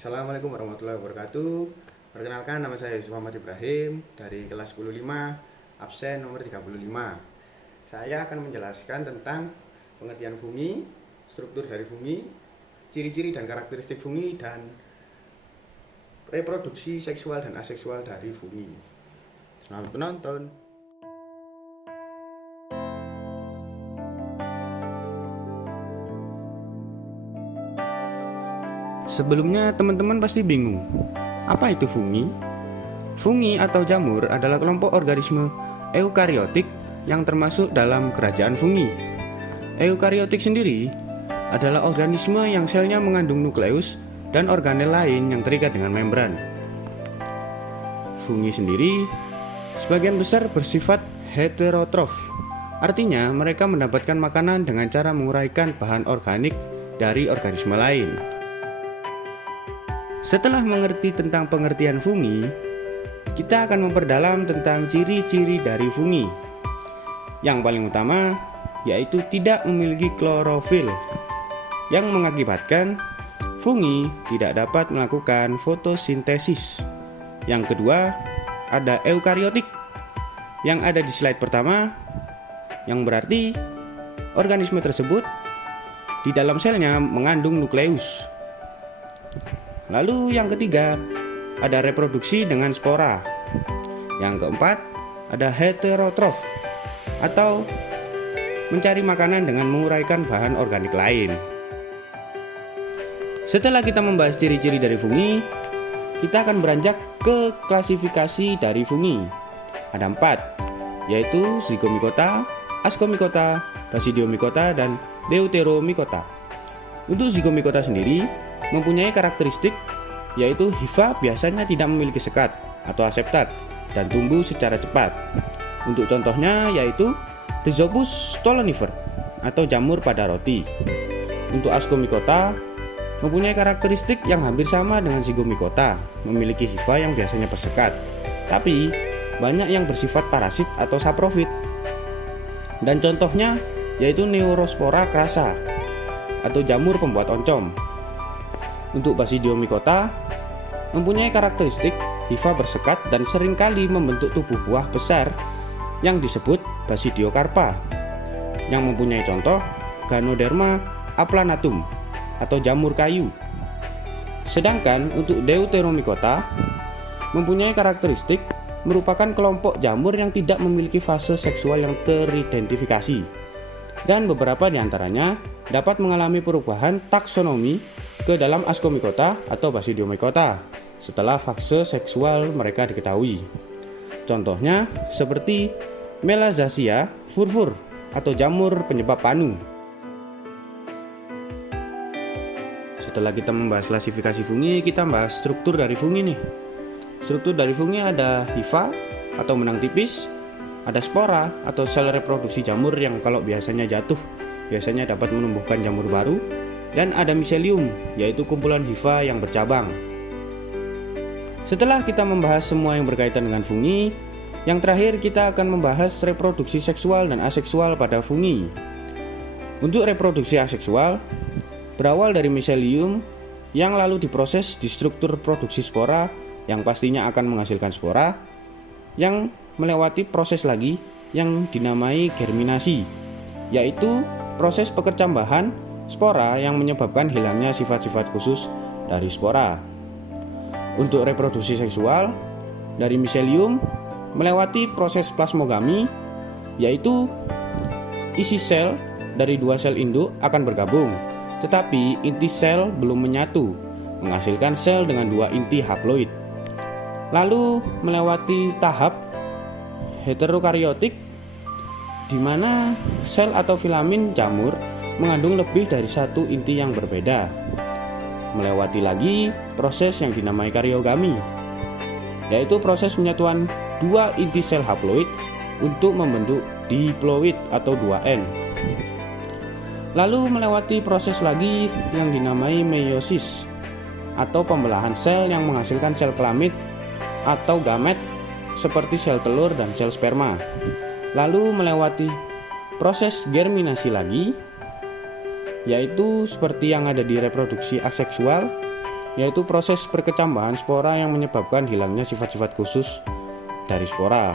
Assalamualaikum warahmatullahi wabarakatuh. Perkenalkan, nama saya Muhammad Ibrahim dari kelas 15, absen nomor 35. Saya akan menjelaskan tentang pengertian fungi, struktur dari fungi, ciri-ciri dan karakteristik fungi, dan reproduksi seksual dan aseksual dari fungi. Selamat menonton. Sebelumnya teman-teman pasti bingung, apa itu fungi? Fungi atau jamur adalah kelompok organisme eukariotik yang termasuk dalam kerajaan fungi. Eukariotik sendiri adalah organisme yang selnya mengandung nukleus dan organel lain yang terikat dengan membran. Fungi sendiri sebagian besar bersifat heterotrof, artinya mereka mendapatkan makanan dengan cara menguraikan bahan organik dari organisme lain. Setelah mengerti tentang pengertian fungi, kita akan memperdalam tentang ciri-ciri dari fungi. Yang paling utama yaitu tidak memiliki klorofil, yang mengakibatkan fungi tidak dapat melakukan fotosintesis. Yang kedua, ada eukariotik yang ada di slide pertama, yang berarti organisme tersebut di dalam selnya mengandung nukleus. Lalu yang ketiga, ada reproduksi dengan spora. Yang keempat, ada heterotrof atau mencari makanan dengan menguraikan bahan organik lain. Setelah kita membahas ciri-ciri dari fungi, kita akan beranjak ke klasifikasi dari fungi. Ada 4, yaitu Zygomicota, Ascomycota, Basidiomycota, dan Deuteromycota. Untuk Zygomicota sendiri mempunyai karakteristik yaitu hifa biasanya tidak memiliki sekat atau aseptat dan tumbuh secara cepat. Untuk contohnya yaitu Rhizopus stolonifer atau jamur pada roti. Untuk Ascomycota mempunyai karakteristik yang hampir sama dengan Zygomicota, memiliki hifa yang biasanya bersekat, tapi banyak yang bersifat parasit atau saprofit. Dan contohnya yaitu Neurospora crassa atau jamur pembuat oncom. Untuk Basidiomycota mempunyai karakteristik hifa bersekat dan seringkali membentuk tubuh buah besar yang disebut Basidiokarpa, yang mempunyai contoh Ganoderma aplanatum atau jamur kayu. Sedangkan untuk Deuteromycota mempunyai karakteristik merupakan kelompok jamur yang tidak memiliki fase seksual yang teridentifikasi, dan beberapa diantaranya dapat mengalami perubahan taksonomi ke dalam Ascomycota atau Basidiomycota setelah fase seksual mereka diketahui. Contohnya seperti Melazasia furfur atau jamur penyebab panu. Setelah kita membahas klasifikasi fungi, kita bahas struktur dari fungi nih. Struktur dari fungi ada hifa atau menang tipis, ada spora atau sel reproduksi jamur yang kalau biasanya jatuh biasanya dapat menumbuhkan jamur baru, dan ada miselium yaitu kumpulan hifa yang bercabang. Setelah kita membahas semua yang berkaitan dengan fungi, yang terakhir kita akan membahas reproduksi seksual dan aseksual pada fungi. Untuk reproduksi aseksual berawal dari miselium yang lalu diproses di struktur produksi spora yang pastinya akan menghasilkan spora, yang melewati proses lagi yang dinamai germinasi, yaitu proses pekercambahan spora yang menyebabkan hilangnya sifat-sifat khusus dari spora. Untuk reproduksi seksual dari miselium melewati proses plasmogami, yaitu isi sel dari dua sel induk akan bergabung, tetapi inti sel belum menyatu, menghasilkan sel dengan dua inti haploid. Lalu melewati tahap heterokariotik, di mana sel atau filamen jamur mengandung lebih dari satu inti yang berbeda. Melewati lagi proses yang dinamai karyogami, yaitu proses penyatuan dua inti sel haploid untuk membentuk diploid atau 2N. Lalu melewati proses lagi yang dinamai meiosis atau pembelahan sel yang menghasilkan sel kelamin atau gamet seperti sel telur dan sel sperma. Lalu melewati proses germinasi lagi, yaitu seperti yang ada di reproduksi aseksual yaitu proses perkecambahan spora yang menyebabkan hilangnya sifat-sifat khusus dari spora.